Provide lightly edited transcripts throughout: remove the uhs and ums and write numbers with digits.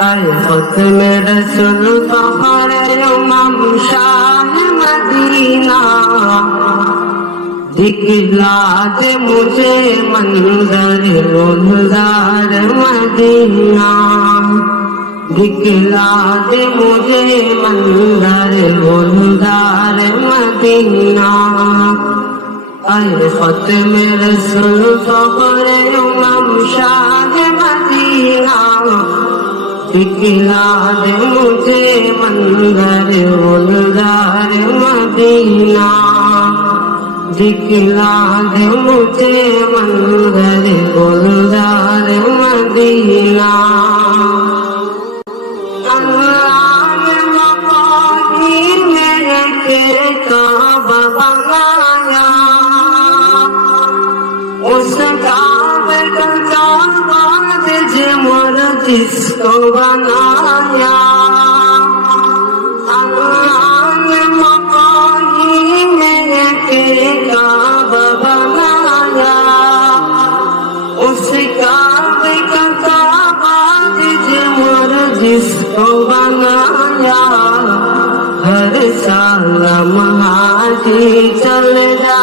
खत्म रसूल फखर इमाम शाह मदीना दिखला दे मुझे मंजर गुलजार मदीना दिखला दे मुझे मंजर गुलजार मदीना खत्म रसूल फखर इमाम शाह मदीना दिखला दे मुझे मंजर गुलजार मदीना दिखला दे मुझे मंजर गुलजार मदीना अल्लाह ने मकानी मेरे के काबा बनाया उस काबे का काबा जिमर जिसको बनाया अल्लाह ने मकानी मेरे के काबा बनाया उस काबे का काबा जिमर जिसको बनाया हर साल हाजी चल जा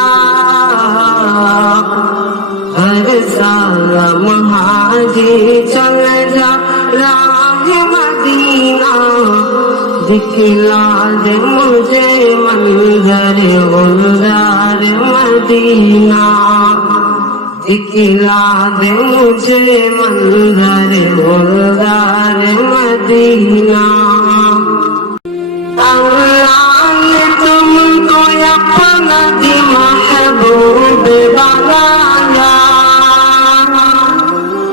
हर साल हाजी चल जा राह मदीना दिखला दे मुझे मंजर गुलजार मदीना दिखला दे मुझे मंजर गुलजार मदीना अल्लाह ने तुमको अपना दी महबूब बनाया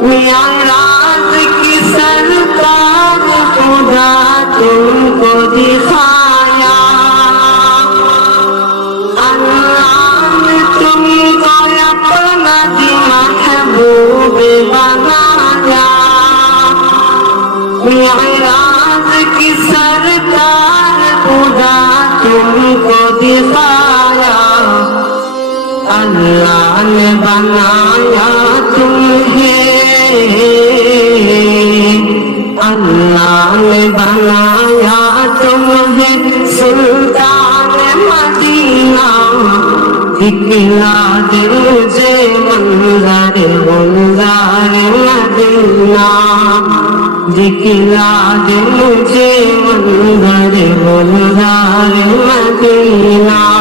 मियाराज की सरकार खुदा तुमको दिखाया अल्लाह ने तुमको अपना दी महबूब बनाया मियाराज की सरकार खुदा तुमको दिखाया अल्लाह ने बनाया तुम्हें अल्लाह ने बनाया तुम्हें सुल्तान मदीना दिखला दे मुझे मंजर गुलजार मदीना दिखला दे मुझे मंजर गुलजार मदीना